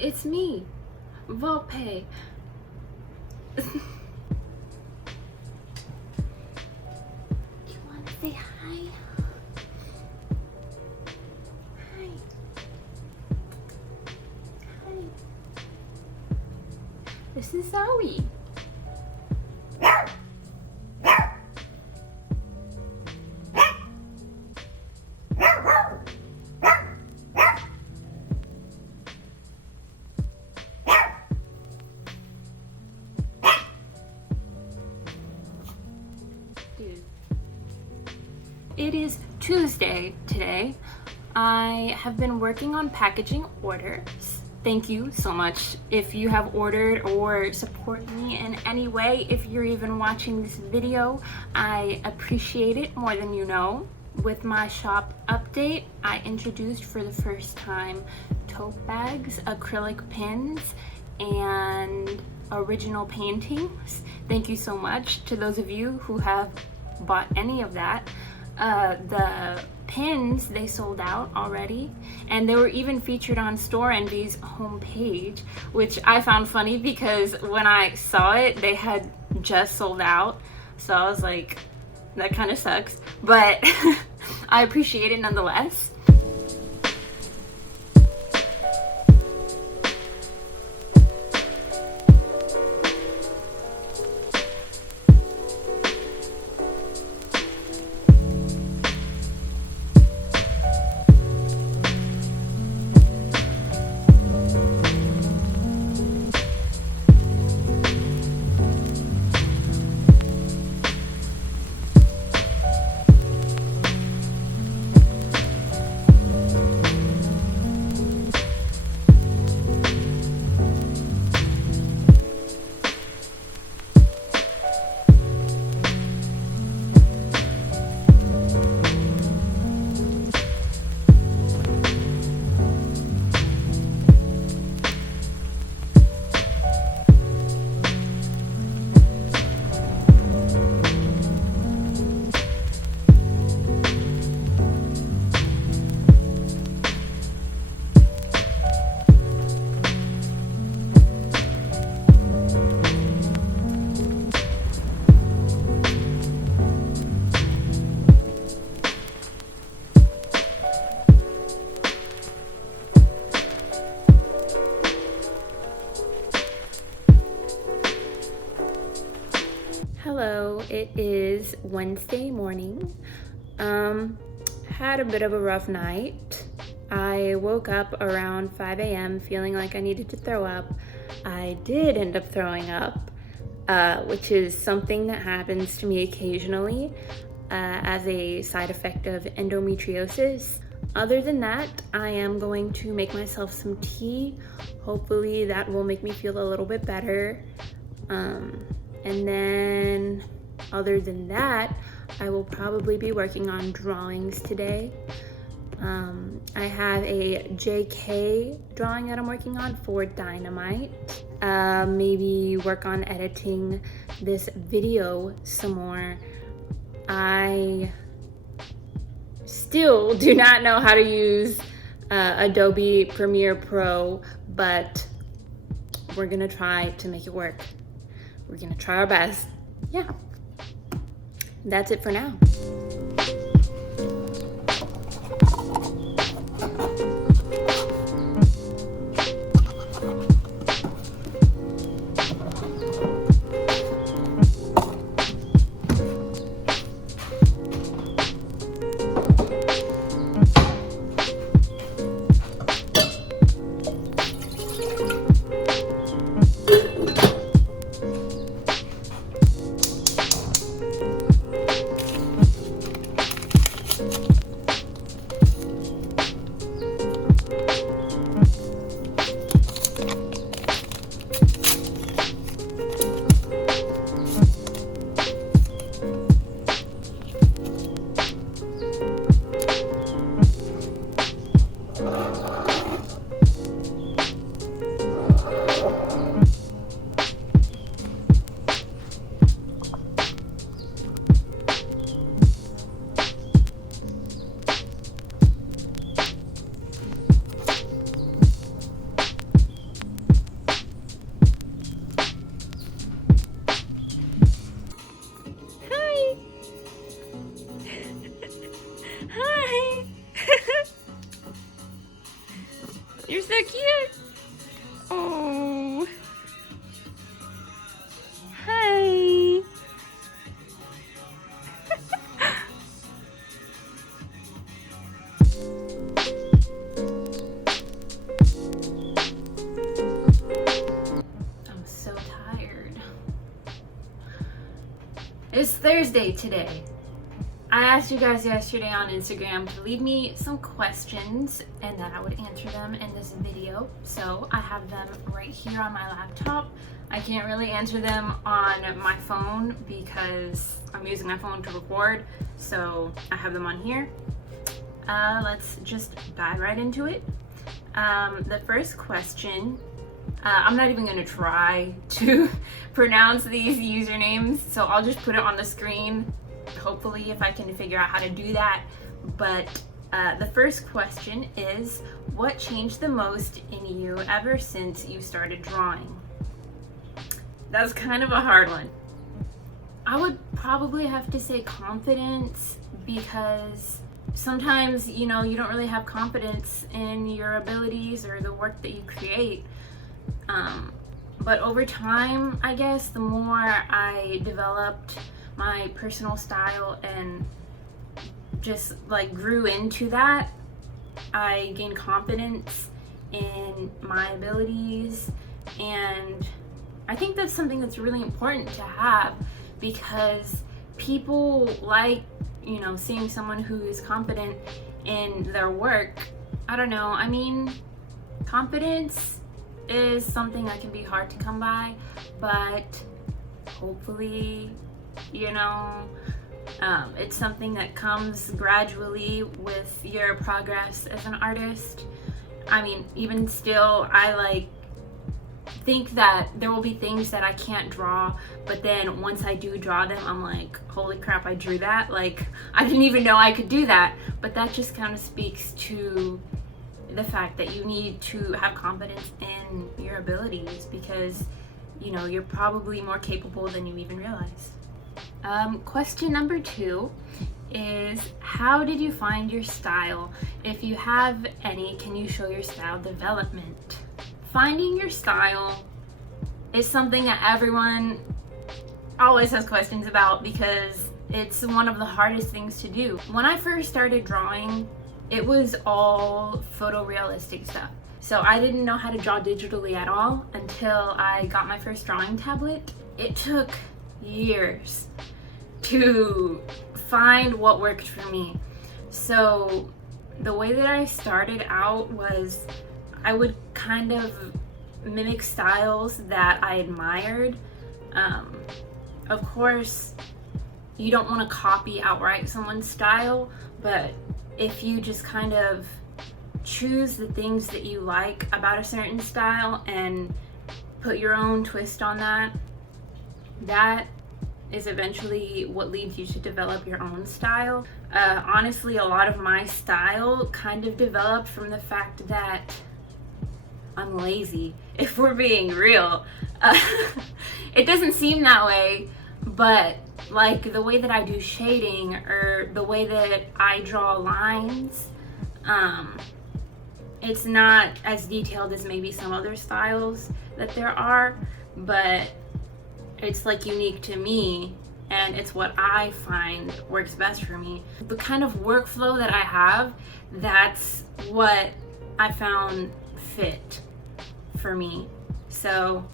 It's me, vulpae. You want to say hi? Hi. Hi. This is Zoe. Dude. It is Tuesday today. I have been working on packaging orders. Thank you so much if you have ordered or support me in any way. If you're even watching this video, I appreciate it more than you know. With my shop update, I introduced for the first time tote bags, acrylic pins, and original paintings. Thank you so much to those of you who have bought any of that. The pins, they sold out already, and they were even featured on Store Envy's homepage, which I found funny because when I saw it, they had just sold out. So I was like, that kind of sucks, but I appreciate it nonetheless. Hello, it is Wednesday morning. Had a bit of a rough night. I woke up around 5 a.m. feeling like I needed to throw up. I did end up throwing up, which is something that happens to me occasionally as a side effect of endometriosis. Other than that, I am going to make myself some tea. Hopefully that will make me feel a little bit better. And then other than that, I will probably be working on drawings today. I have a JK drawing that I'm working on for Dynamite. Maybe work on editing this video some more. I still do not know how to use Adobe Premiere Pro, but we're gonna try to make it work. We're gonna try our best. Yeah, that's it for now. You're so cute. Oh. Hi. I'm so tired. It's Thursday today. I asked you guys yesterday on Instagram to leave me some questions and that I would answer them in this video. So I have them right here on my laptop. I can't really answer them on my phone because I'm using my phone to record. So I have them on here. Let's just dive right into it. The first question, I'm not even gonna try to pronounce these usernames, so I'll just put it on the screen. Hopefully if I can figure out how to do that. But the first question is, what changed the most in you ever since you started drawing? That's kind of a hard one. I would probably have to say confidence, because sometimes, you know, you don't really have confidence in your abilities or the work that you create. But over time, I guess, the more I developed my personal style and just like grew into that, I gained confidence in my abilities, and I think that's something that's really important to have, because people like, you know, seeing someone who is confident in their work. I don't know, I mean, confidence is something that can be hard to come by, but hopefully, you know, it's something that comes gradually with your progress as an artist. I mean, even still, I think that there will be things that I can't draw, but then once I do draw them, I'm like, holy crap, I drew that. Like, I didn't even know I could do that. But that just kind of speaks to the fact that you need to have confidence in your abilities, because, you know, you're probably more capable than you even realize. Question number 2 is, how did you find your style? If you have any, can you show your style development? Finding your style is something that everyone always has questions about, because it's one of the hardest things to do. When I first started drawing, it was all photorealistic stuff. So I didn't know how to draw digitally at all until I got my first drawing tablet. It took years to find what worked for me. So the way that I started out was, I would kind of mimic styles that I admired. Of course, you don't want to copy outright someone's style, but if you just kind of choose the things that you like about a certain style and put your own twist on that, that is eventually what leads you to develop your own style. Honestly, a lot of my style kind of developed from the fact that I'm lazy, if we're being real. It doesn't seem that way, but like the way that I do shading, or the way that I draw lines, it's not as detailed as maybe some other styles that there are, but it's like unique to me, and it's what I find works best for me. The kind of workflow that I have, that's what I found fit for me. So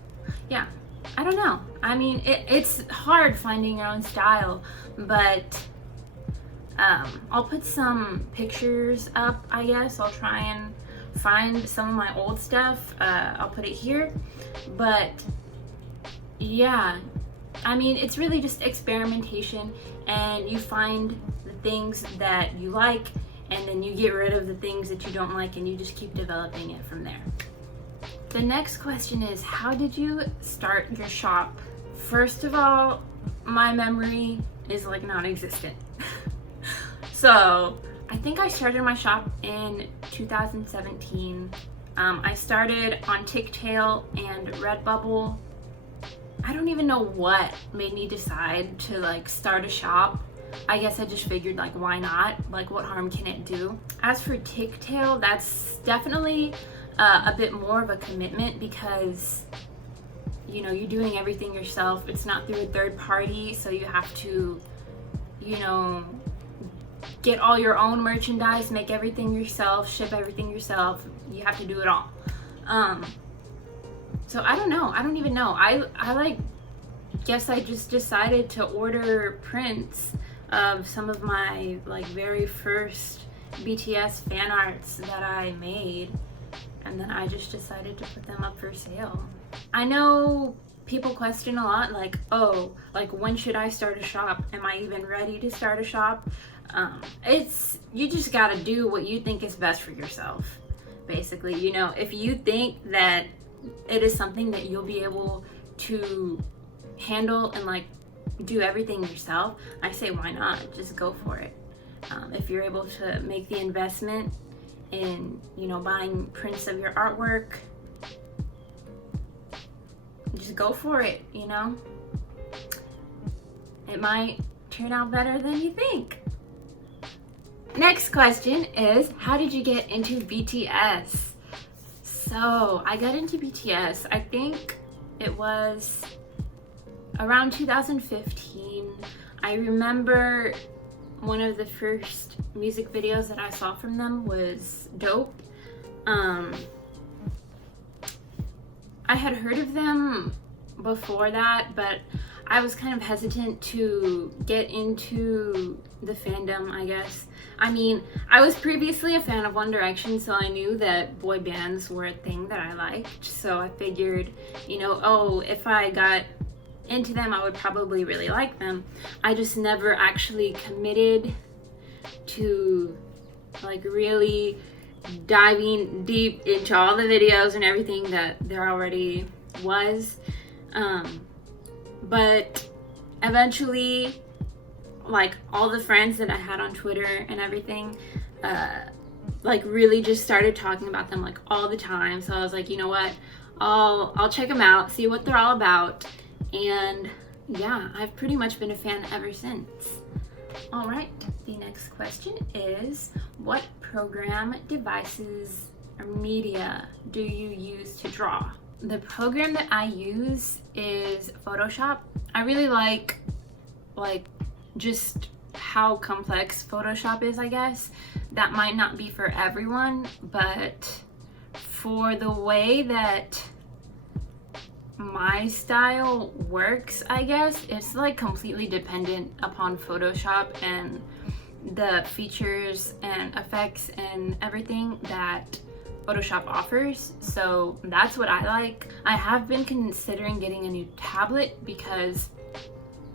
yeah, I don't know. I mean, it's hard finding your own style, but I'll put some pictures up, I guess. I'll try and find some of my old stuff. I'll put it here. But yeah, I mean, it's really just experimentation, and you find the things that you like, and then you get rid of the things that you don't like, and you just keep developing it from there. The next question is, how did you start your shop? First of all, my memory is like non-existent. So I think I started my shop in 2017. I started on Ticktail and Redbubble. I don't even know what made me decide to like start a shop. I guess I just figured, like, why not? Like, what harm can it do? As for Ticktail, that's definitely a bit more of a commitment, because you know, you're doing everything yourself. It's not through a third party, so you have to, you know, get all your own merchandise, make everything yourself, ship everything yourself. You have to do it all. So I don't know. I don't even know. I guess I just decided to order prints of some of my like very first BTS fan arts that I made, and then I just decided to put them up for sale. I know people question a lot, like, oh, like, when should I start a shop? Am I even ready to start a shop? You just gotta do what you think is best for yourself, basically. You know, if you think that it is something that you'll be able to handle and like do everything yourself, I say why not? Just go for it. If you're able to make the investment in, you know, buying prints of your artwork, just go for it, you know? It might turn out better than you think. Next question is, how did you get into BTS? So I got into BTS, I think it was around 2015. I remember one of the first music videos that I saw from them was Dope. I had heard of them before that, but I was kind of hesitant to get into the fandom, I guess. I mean, I was previously a fan of One Direction, so I knew that boy bands were a thing that I liked. So I figured, you know, oh, if I got into them, I would probably really like them. I just never actually committed to like really diving deep into all the videos and everything that there already was. But eventually, like, all the friends that I had on Twitter and everything, like really just started talking about them like all the time. So I was like, you know what, I'll check them out, see what they're all about. And yeah, I've pretty much been a fan ever since. All right, the next question is, what program, devices, or media do you use to draw? The program that I use is Photoshop. I really like just how complex Photoshop is, I guess. That might not be for everyone, but for the way that my style works, I guess, it's like completely dependent upon Photoshop and the features and effects and everything that Photoshop offers. So that's what I like. I have been considering getting a new tablet because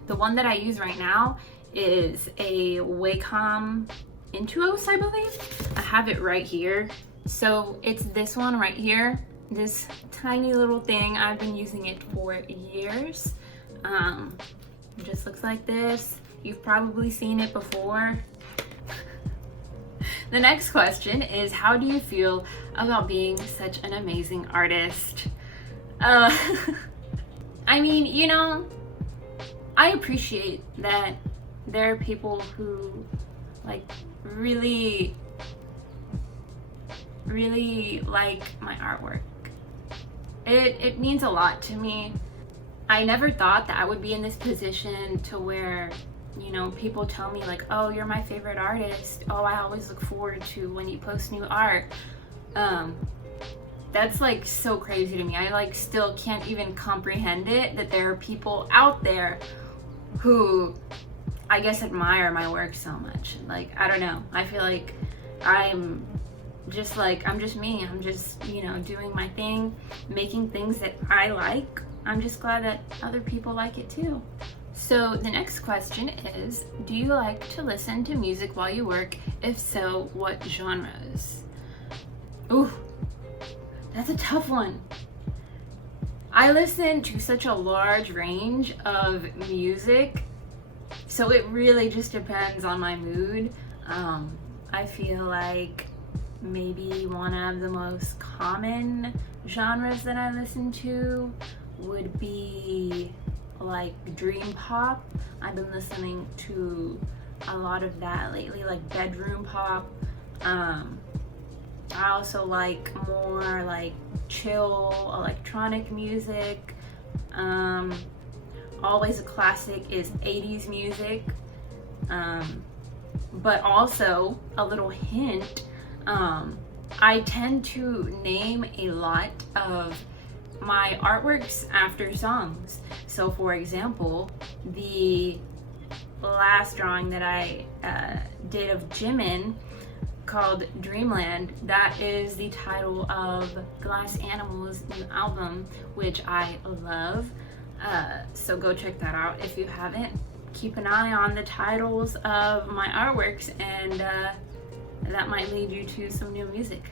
the one that I use right now is a Wacom Intuos, I believe. I have it right here. So it's this one right here, this tiny little thing. I've been using it for years. It just looks like this. You've probably seen it before. The next question is, how do you feel about being such an amazing artist? I mean, you know, I appreciate that there are people who like really like my artwork. It means a lot to me. I never thought that I would be in this position to where, you know, people tell me like, oh, you're my favorite artist. Oh, I always look forward to when you post new art. That's like so crazy to me. I like still can't even comprehend it, that there are people out there who I guess admire my work so much. Like, I don't know. I feel like I'm just me. I'm just, you know, doing my thing, making things that I like. I'm just glad that other people like it too. So the next question is, do you like to listen to music while you work? If so, what genres? Ooh, that's a tough one. I listen to such a large range of music, so it really just depends on my mood. I feel like maybe one of the most common genres that I listen to would be like dream pop. I've been listening to a lot of that lately, like bedroom pop. I also like more like chill electronic music. Always a classic is 80s music. But also, a little hint, I tend to name a lot of my artworks after songs. So for example, the last drawing that I did of Jimin, called Dreamland, that is the title of Glass Animals' new album, which I love. So go check that out if you haven't. Keep an eye on the titles of my artworks, and that might lead you to some new music.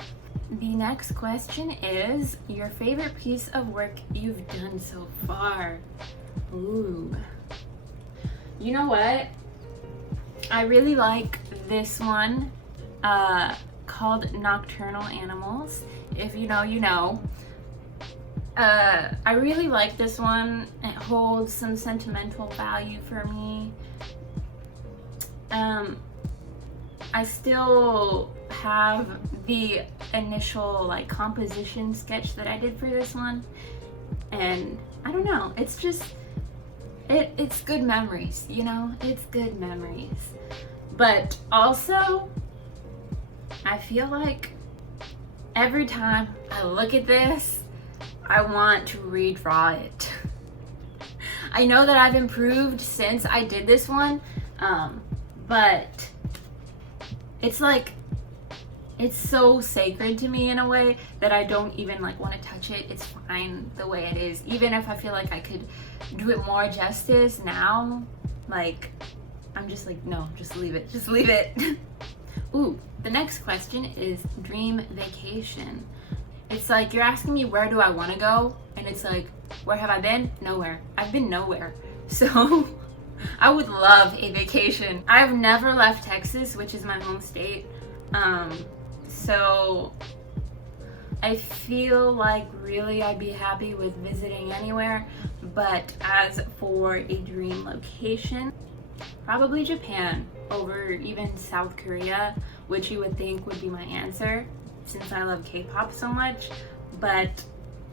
The next question is your favorite piece of work you've done so far. Ooh. You know what? I really like this one called Nocturnal Animals. If you know, you know. I really like this one. It holds some sentimental value for me. I still have the initial like composition sketch that I did for this one, and I don't know, it's just it's good memories, you know, it's good memories. But also I feel like every time I look at this, I want to redraw it. I know that I've improved since I did this one, but it's like, it's so sacred to me in a way that I don't even like want to touch it. It's fine the way it is. Even if I feel like I could do it more justice now, like, I'm just like, no, just leave it, just leave it. Ooh, the next question is dream vacation. It's like you're asking me where do I want to go, and it's like, where have I been? Nowhere. I've been nowhere. So I would love a vacation. I've never left Texas, which is my home state. So I feel like really I'd be happy with visiting anywhere. But as for a dream location, probably Japan over even South Korea, which you would think would be my answer since I love K-pop so much. But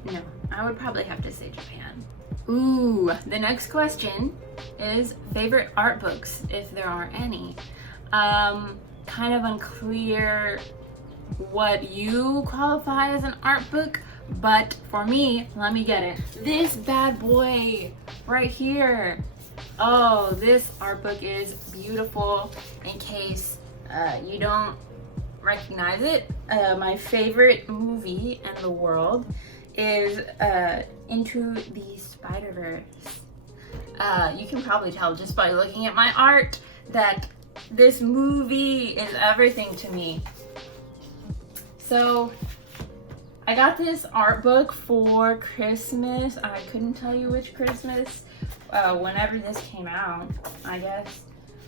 no, I would probably have to say Japan. Ooh, the next question is favorite art books, if there are any. Kind of unclear what you qualify as an art book, but for me, let me get it. This bad boy right here. Oh, this art book is beautiful. In case you don't recognize it, my favorite movie in the world is Into the Spider-Verse. You can probably tell just by looking at my art that this movie is everything to me. So I got this art book for Christmas. I couldn't tell you which Christmas, whenever this came out, I guess.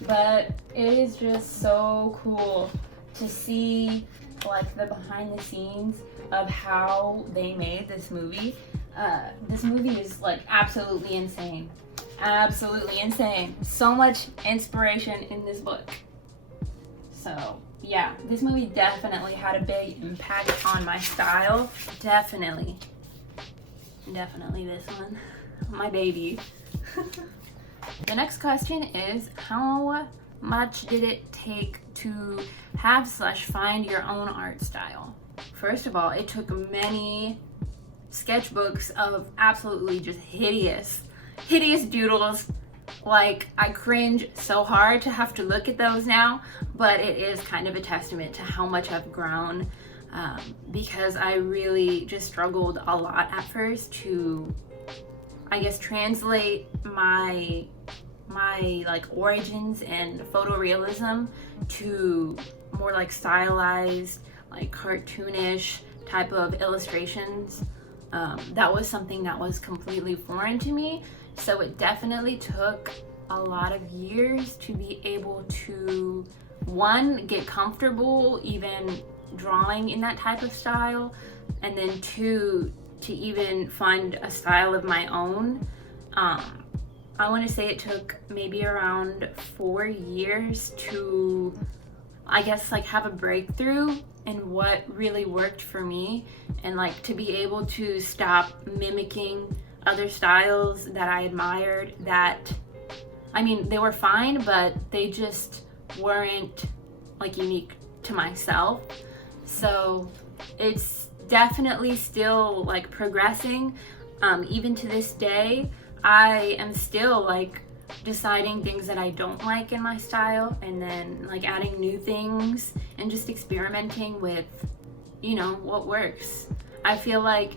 But it is just so cool to see like the behind the scenes of how they made this movie. This movie is like absolutely insane. Absolutely insane. So much inspiration in this book. So yeah, this movie definitely had a big impact on my style. Definitely this one, my baby. The next question is, how much did it take to have/find your own art style? First of all, it took many sketchbooks of absolutely just hideous doodles. Like, I cringe so hard to have to look at those now, but it is kind of a testament to how much I've grown, because I really just struggled a lot at first to, I guess, translate my like origins and photorealism to more like stylized, like cartoonish type of illustrations. That was something that was completely foreign to me. So it definitely took a lot of years to be able to, one, get comfortable even drawing in that type of style, and then two, to even find a style of my own. I want to say it took maybe around 4 years to I guess like have a breakthrough in what really worked for me, and like to be able to stop mimicking other styles that I admired, that I mean they were fine, but they just weren't like unique to myself. So it's definitely still like progressing. Even to this day, I am still like deciding things that I don't like in my style, and then like adding new things and just experimenting with, you know, what works. I feel like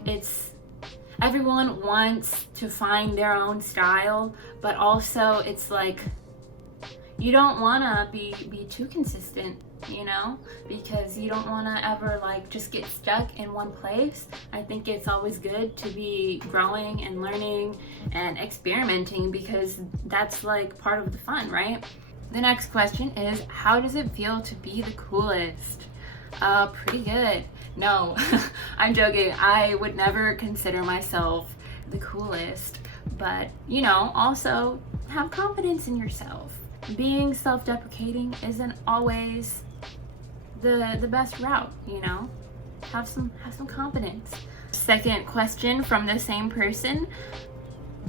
everyone wants to find their own style, but also it's like you don't want to be too consistent, you know, because you don't want to ever like just get stuck in one place. I think it's always good to be growing and learning and experimenting, because that's like part of the fun, right? The next question is, how does it feel to be the coolest? Pretty good. No, I'm joking. I would never consider myself the coolest, but you know, also have confidence in yourself. Being self-deprecating isn't always the best route, you know. Have some confidence. Second question from the same person.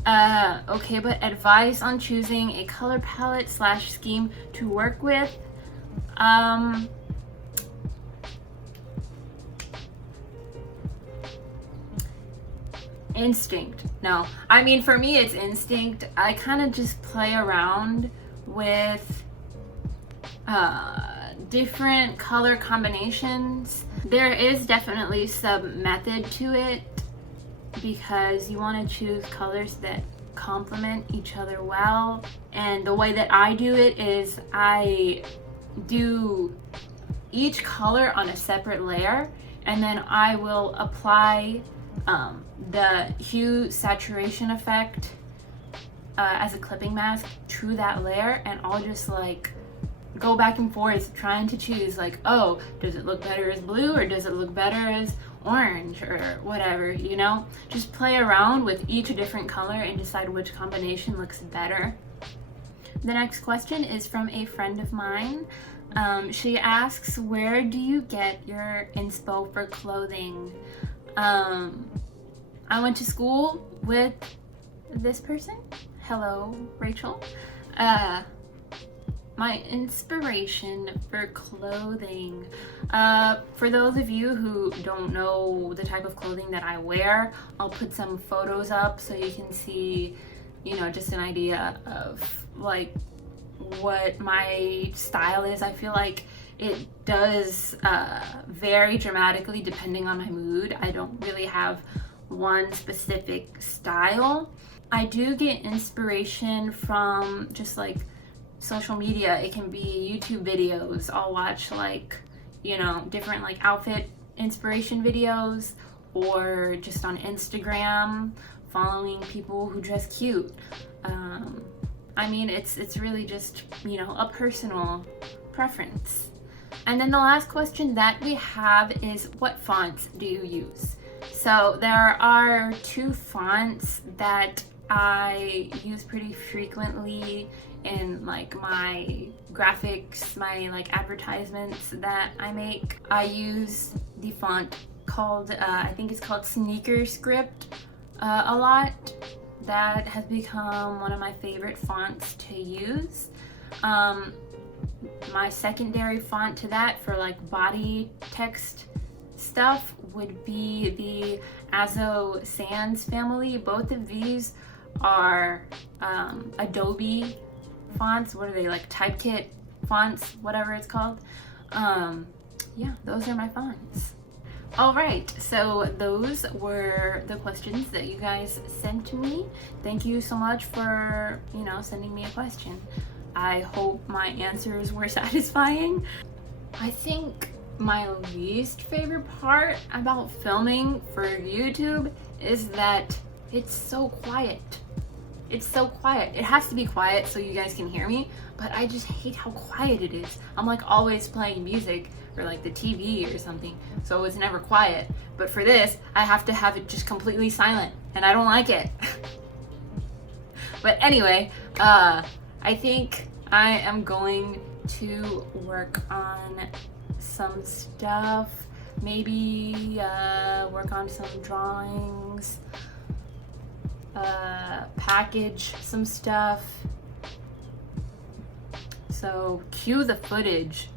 Okay, but advice on choosing a color palette / scheme to work with. Instinct. No, I mean, for me it's instinct. I kind of just play around with different color combinations. There is definitely some method to it, because you want to choose colors that complement each other well. And the way that I do it is I do each color on a separate layer, and then I will apply the hue saturation effect as a clipping mask to that layer, and I'll just like go back and forth trying to choose like, oh, does it look better as blue, or does it look better as orange, or whatever, you know? Just play around with each different color and decide which combination looks better. The next question is from a friend of mine. She asks, where do you get your inspo for clothing? I went to school with this person. Hello, Rachel. My inspiration for clothing. For those of you who don't know the type of clothing that I wear, I'll put some photos up so you can see, you know, just an idea of like what my style is. I feel like it does vary dramatically depending on my mood. I don't really have one specific style. I do get inspiration from just like social media. It can be YouTube videos. I'll watch like, you know, different like outfit inspiration videos, or just on Instagram following people who dress cute. I mean, it's really just, you know, a personal preference. And then the last question that we have is, what fonts do you use? So there are two fonts that I use pretty frequently in like my graphics, my like advertisements that I make. I use the font called, I think it's called Sneaker Script a lot. That has become one of my favorite fonts to use. My secondary font to that for like body text stuff would be the Azo Sans family. Both of these are Adobe fonts. What are they, like Typekit fonts, whatever it's called. Yeah, those are my fonts. All right, so those were the questions that you guys sent to me. Thank you so much for, you know, sending me a question. I hope my answers were satisfying. I think my least favorite part about filming for YouTube is that it's so quiet. It's so quiet. It has to be quiet so you guys can hear me, but I just hate how quiet it is. I'm like always playing music or like the TV or something, so it's never quiet. But for this, I have to have it just completely silent, and I don't like it. But anyway, I think I am going to work on some stuff, maybe work on some drawings, package some stuff. So cue the footage.